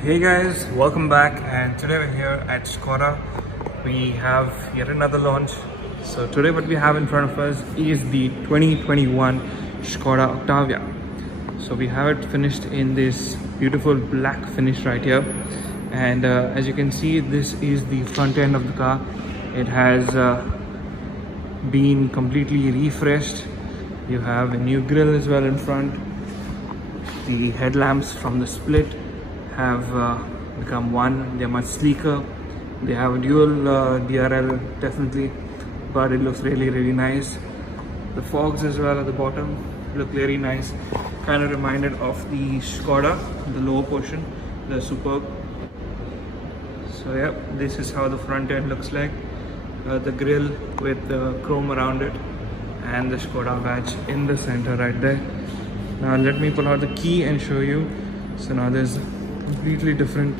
Hey guys, welcome back, and today we're here at Skoda. We have yet another launch. So today what we have in front of us is the 2021 Skoda Octavia. So we have it finished in this beautiful black finish right here, and as you can see, this is the front end of the car. It has been completely refreshed. You have a new grille as well in front. The headlamps from the split have become one. They're much sleeker. They have a dual DRL definitely, but it looks really nice. The fogs as well at the bottom look very nice. Kind of reminded of the Skoda, the lower portion. They're superb. So yeah, this is how the front end looks like. The grille with the chrome around it and the Skoda badge in the center right there. Now let me pull out the key and show you. So now there's a completely different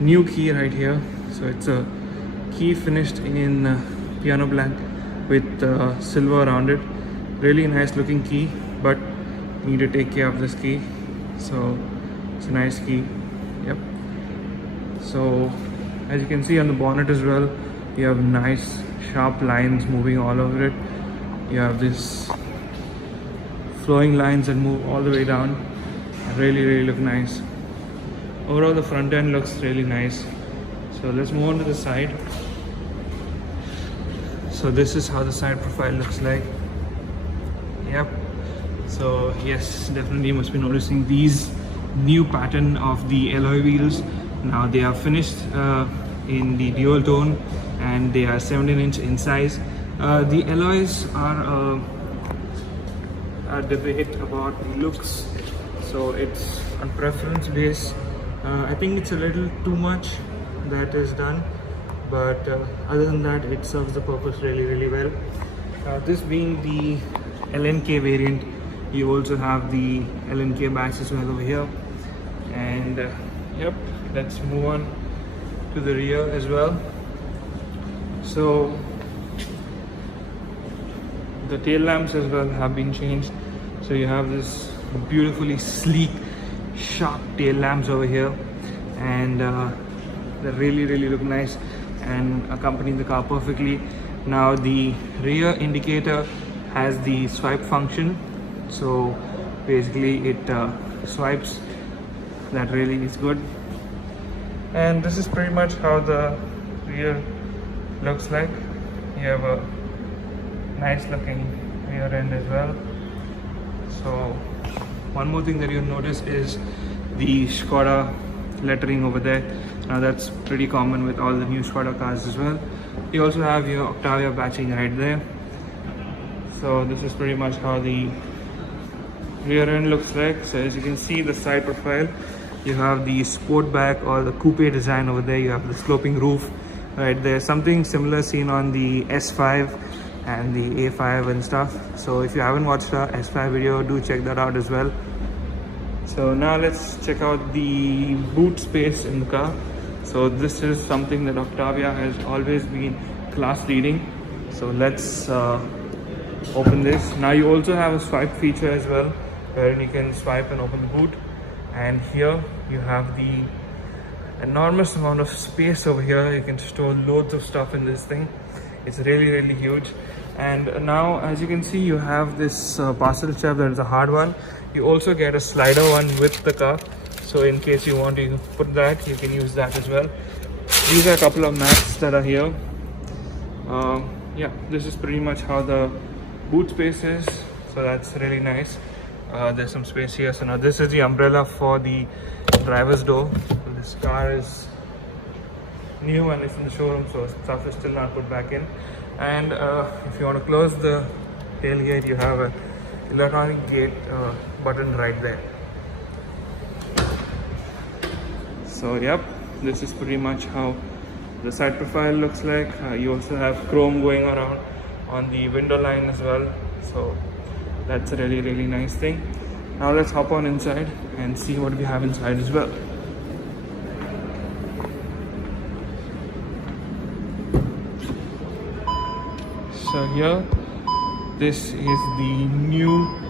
new key right here. So it's a key finished in piano black with silver around it. Really nice looking key, but need to take care of this key. So it's a nice key. Yep. So as you can see on the bonnet as well, you have nice sharp lines moving all over it. You have this flowing lines that move all the way down. Really look nice. Overall the front end looks really nice. So let's move on to the side. So this is how the side profile looks like. Yep. So yes, definitely you must be noticing these new pattern of the alloy wheels. Now they are finished in the dual tone, and they are 17-inch in size. The alloys are a debate about the looks, so it's on preference base. I think it's a little too much that is done, but other than that, it serves the purpose really well. This being the LNK variant, you also have the LNK badge as well over here. And yep, let's move on to the rear as well. So the tail lamps as well have been changed. So you have this beautifully sleek, sharp tail lamps over here, and they really look nice and accompany the car perfectly. Now the rear indicator has the swipe function, so basically it swipes. That really is good. And this is pretty much how the rear looks like. You have a nice looking rear end as well. So one more thing that you'll notice is the Skoda lettering over there. Now that's pretty common with all the new Skoda cars as well. You also have your Octavia batching right there. So this is pretty much how the rear end looks like. So as you can see, the side profile, you have the Sportback or the coupe design over there. You have the sloping roof right there, something similar seen on the S5 and the A5 and stuff. So if you haven't watched our S5 video, do check that out as well. So now let's check out the boot space in the car. So this is something that Octavia has always been class leading. So let's open this. Now you also have a swipe feature as well, wherein you can swipe and open the boot. And here you have the enormous amount of space over here. You can store loads of stuff in this thing. It's really huge. And now as you can see, you have this parcel shelf that is a hard one. You also get a slider one with the car, so in case you want to put that, you can use that as well. These are a couple of mats that are here. Yeah, this is pretty much how the boot space is, so that's really nice. There's some space here. So now this is the umbrella for the driver's door. So this car is new and it's in the showroom, so stuff is still not put back in. And if you want to close the tailgate, you have a electronic gate button right there. So yep, this is pretty much how the side profile looks like. You also have chrome going around on the window line as well, so that's a really nice thing. Now let's hop on inside and see what we have inside as well. So here, this is the new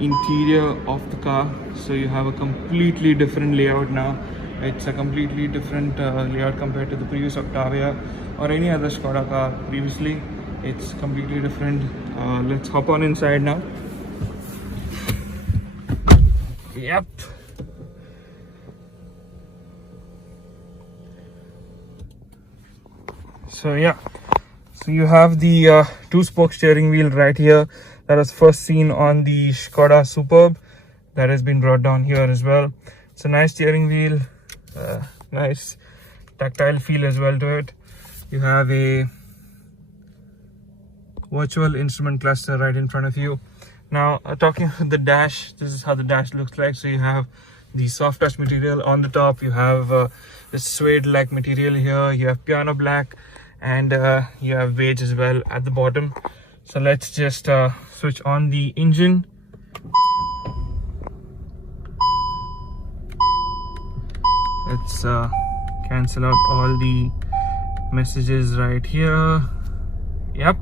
interior of the car. So you have a completely different layout now. It's a completely different layout compared to the previous Octavia or any other Skoda car previously. It's completely different. Let's hop on inside now. Yep. So yeah, so you have the two-spoke steering wheel right here that was first seen on the Skoda Superb. That has been brought down here as well. It's a nice steering wheel, nice tactile feel as well to it. You have a virtual instrument cluster right in front of you. Now talking about the dash, this is how the dash looks like. So you have the soft touch material on the top, you have this suede like material here, you have piano black, and you have beige as well at the bottom. So let's just switch on the engine. Let's cancel out all the messages right here. Yep.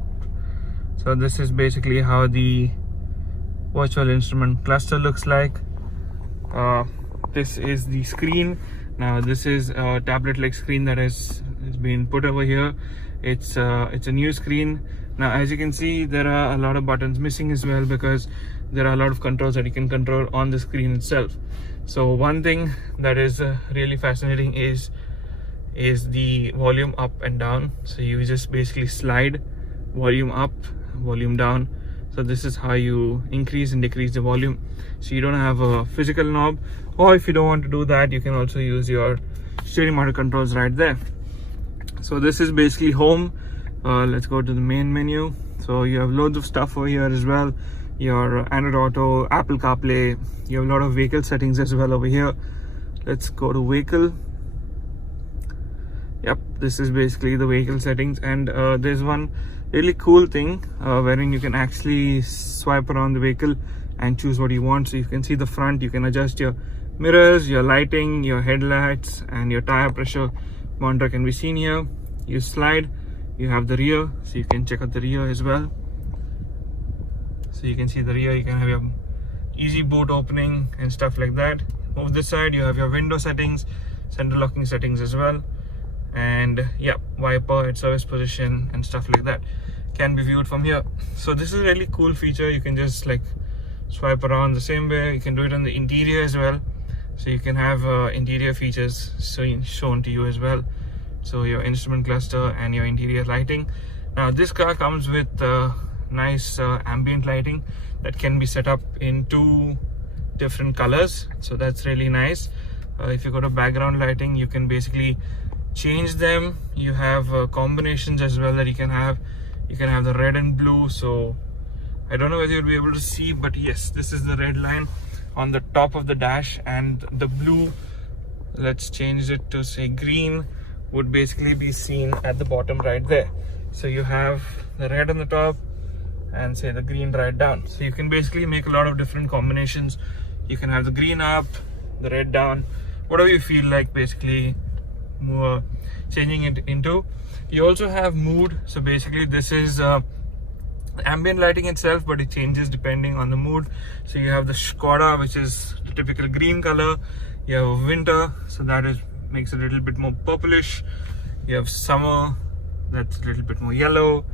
So this is basically how the virtual instrument cluster looks like. This is the screen. Now this is a tablet like screen that has been put over here. It's a new screen. Now as you can see, there are a lot of buttons missing as well, because there are a lot of controls that you can control on the screen itself. So one thing that is really fascinating is the volume up and down. So you just basically slide volume up, volume down. So this is how you increase and decrease the volume. So you don't have a physical knob, or if you don't want to do that, you can also use your steering motor controls right there. So this is basically home. Let's go to the main menu. So you have loads of stuff over here as well. Your Android Auto, Apple CarPlay, you have a lot of vehicle settings as well over here. Let's go to vehicle. Yep, this is basically the vehicle settings, and there's one really cool thing wherein you can actually swipe around the vehicle and choose what you want. So you can see the front, you can adjust your mirrors, your lighting, your headlights, and your tire pressure monitor can be seen here. You slide, you have the rear, so you can check out the rear as well. So you can see the rear, you can have your easy boot opening and stuff like that. Over this side, you have your window settings, center locking settings as well, and yeah, wiper at service position and stuff like that can be viewed from here. So this is a really cool feature. You can just like swipe around the same way. You can do it on the interior as well, so you can have interior features shown to you as well. So your instrument cluster and your interior lighting. Now this car comes with nice ambient lighting that can be set up in 2 different colors, so that's really nice. If you go to background lighting, you can basically change them. You have combinations as well that you can have. You can have the red and blue. So I don't know whether you'll be able to see, but yes, this is the red line on the top of the dash, and the blue, let's change it to say green, would basically be seen at the bottom right there. So you have the red on the top and say the green right down. So you can basically make a lot of different combinations. You can have the green up, the red down, whatever you feel like basically changing it into. You also have mood. So basically this is ambient lighting itself, but it changes depending on the mood. So you have the Skoda, which is the typical green color. You have winter, so that makes it a little bit more purplish. You have summer, that's a little bit more yellow.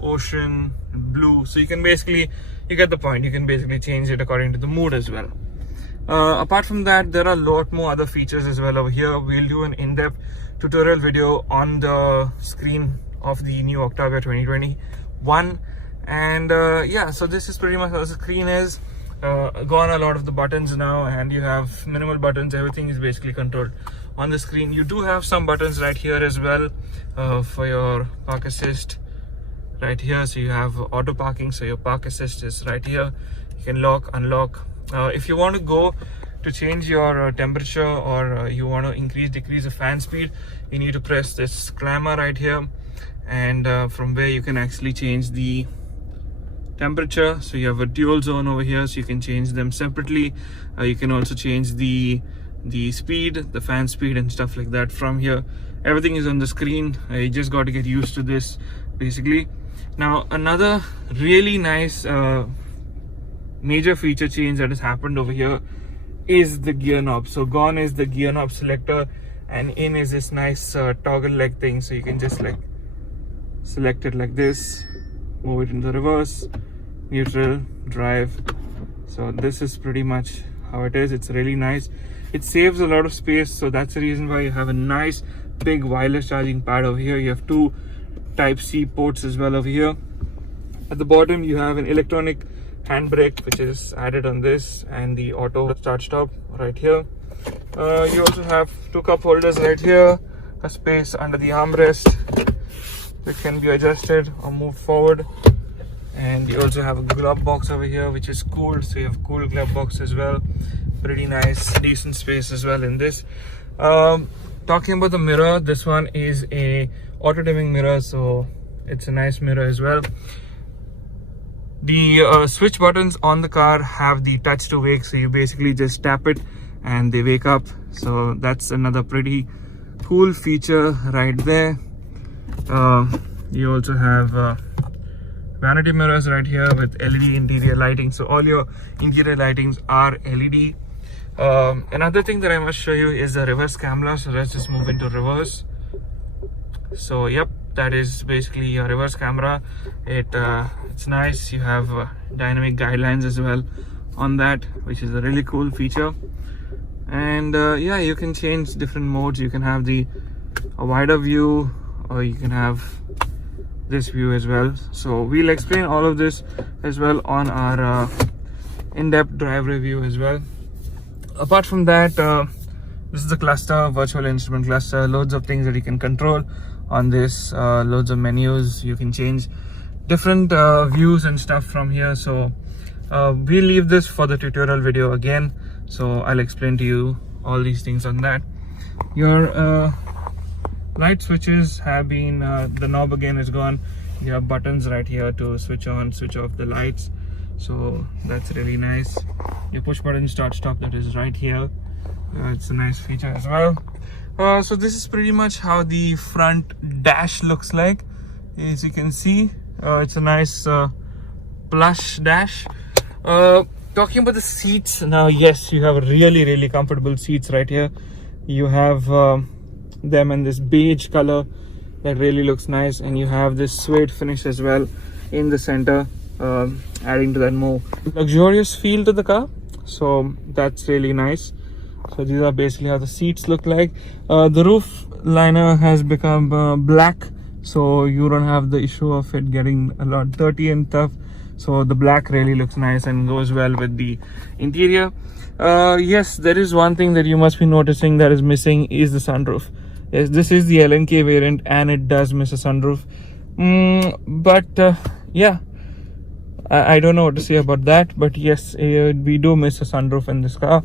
Ocean, blue. So you can basically, you get the point, you can basically change it according to the mood as well. Apart from that, there are a lot more other features as well over here. We'll do an in-depth tutorial video on the screen of the new Octavia 2021. And yeah, so this is pretty much how the screen is. Gone a lot of the buttons now, and you have minimal buttons. Everything is basically controlled on the screen. You do have some buttons right here as well for your park assist right here. So you have auto parking, so your park assist is right here. You can lock, unlock. If you want to go to change your temperature, or you want to increase, decrease the fan speed, you need to press this clamor right here, and from where you can actually change the temperature. So you have a dual zone over here, so you can change them separately. You can also change the speed, the fan speed and stuff like that from here. Everything is on the screen. You just got to get used to this basically. Now another really nice major feature change that has happened over here is the gear knob. So gone is the gear knob selector, and in is this nice toggle leg thing, so you can just like select it like this, move it into reverse, neutral, drive. So this is pretty much how it is. It's really nice. It saves a lot of space, so that's the reason why you have a nice big wireless charging pad over here. You have two Type-C ports as well over here. At the bottom you have an electronic handbrake which is added on this, and the auto start stop right here. You also have two cup holders right here, a space under the armrest which can be adjusted or moved forward, and you also have a glove box over here which is cooled, so you have cool glove box as well. Pretty nice, decent space as well in this. Talking about the mirror, this one is a auto dimming mirror, so it's a nice mirror as well. The switch buttons on the car have the touch to wake, so you basically just tap it and they wake up. So that's another pretty cool feature right there. You also have vanity mirrors right here with LED interior lighting, so all your interior lightings are LED. Another thing that I must show you is the reverse camera, so let's just move into reverse. So yep, that is basically your reverse camera. It's nice. You have dynamic guidelines as well on that, which is a really cool feature. And yeah, you can change different modes. You can have a wider view, or you can have this view as well. So we'll explain all of this as well on our in-depth drive review as well. Apart from that, this is the cluster, virtual instrument cluster, loads of things that you can control on this, loads of menus. You can change different views and stuff from here. So we'll leave this for the tutorial video again, so I'll explain to you all these things on that. Your light switches have been, the knob again is gone. You have buttons right here to switch on, switch off the lights, so that's really nice. Your push button start stop, that is right here. It's a nice feature as well. So this is pretty much how the front dash looks like. As you can see, it's a nice plush dash. Talking about the seats now, yes, you have really comfortable seats right here. You have them in this beige color that really looks nice, and you have this suede finish as well in the center, adding to that more luxurious feel to the car. So that's really nice. So these are basically how the seats look like. The roof liner has become black, so you don't have the issue of it getting a lot dirty and tough. So the black really looks nice and goes well with the interior. Yes, there is one thing that you must be noticing that is missing is the sunroof. Yes, this is the LNK variant and it does miss a sunroof. But yeah, I don't know what to say about that, but yes, we do miss a sunroof in this car.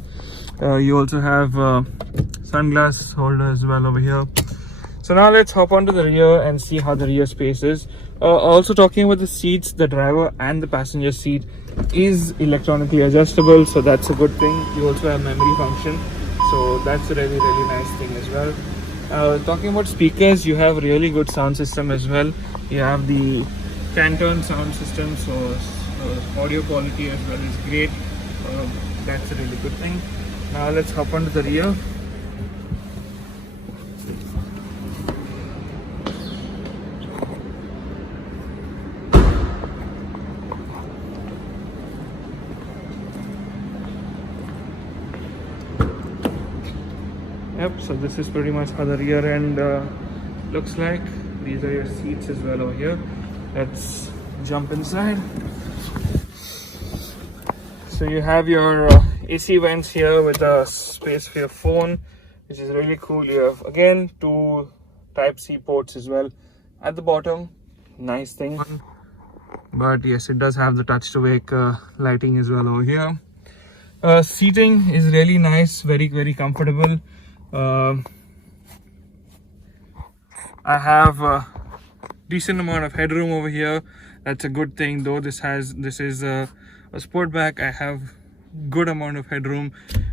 You also have sunglass holder as well over here. So now let's hop onto the rear and see how the rear space is. Also talking about the seats, the driver and the passenger seat is electronically adjustable, so that's a good thing. You also have memory function, so that's a really nice thing as well. Talking about speakers, you have really good sound system as well. You have the Canton sound system, so audio quality as well is great. That's a really good thing. Now let's hop onto the rear. Yep, so this is pretty much how the rear end looks like. These are your seats as well over here. Let's jump inside. So you have your AC vents here with a space for your phone, which is really cool. You have again two Type-C ports as well at the bottom. Nice thing. But yes, it does have the touch to wake lighting as well over here. Seating is really nice, very comfortable. I have a decent amount of headroom over here. That's a good thing, though this is a Sportback. I have good amount of headroom.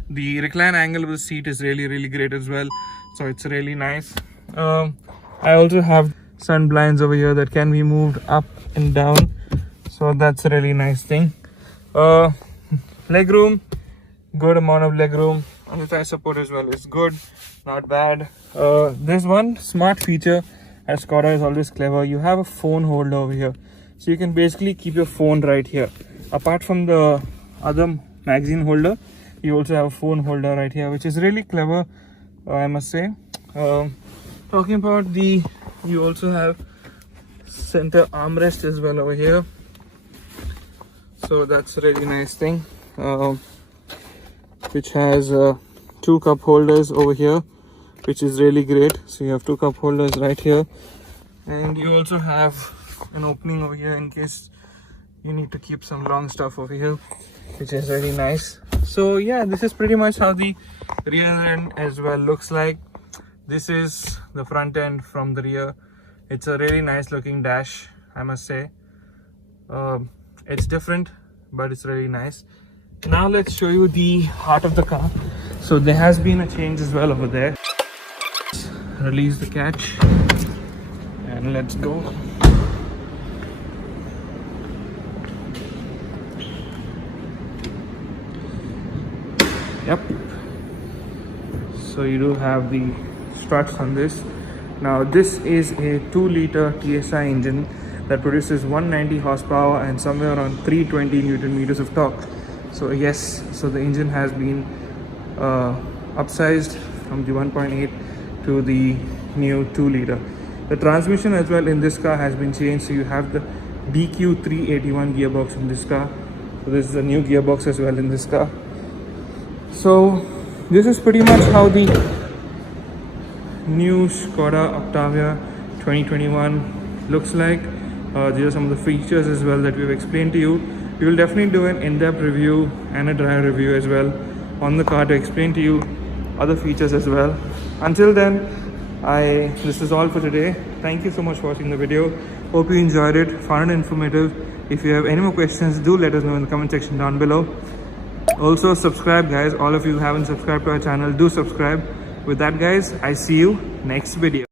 The recline angle of the seat is really great as well, so it's really nice. I also have sun blinds over here that can be moved up and down, so that's a really nice thing. Legroom, good amount of leg room, and the thigh support as well is good, not bad. There's one smart feature at Skoda is always clever. You have a phone holder over here, so you can basically keep your phone right here. Apart from the other magazine holder, you also have a phone holder right here, which is really clever, I must say. Talking about you also have center armrest as well over here, so that's a really nice thing, which has 2 cup holders over here, which is really great. So you have 2 cup holders right here, and you also have an opening over here in case you need to keep some long stuff over here, which is really nice. So yeah, this is pretty much how the rear end as well looks like. This is the front end from the rear. It's a really nice looking dash, I must say. It's different, but it's really nice. Now let's show you the heart of the car. So there has been a change as well over there. Release the catch and let's go. Yep. So you do have the struts on this. Now this is a 2-liter TSI engine that produces 190 horsepower and somewhere around 320 Newton meters of torque. So yes, so the engine has been upsized from the 1.8 to the new 2-liter. The transmission as well in this car has been changed, so you have the DQ381 gearbox in this car. So this is a new gearbox as well in this car. So this is pretty much how the new Skoda Octavia 2021 looks like. These are some of the features as well that we've explained to you. We will definitely do an in-depth review and a drive review as well on the car to explain to you other features as well. Until then, this is all for today. Thank you so much for watching the video. Hope you enjoyed it, found it informative. If you have any more questions, do let us know in the comment section down below. Also subscribe, guys. All of you who haven't subscribed to our channel, do subscribe. With that, guys, I see you next video.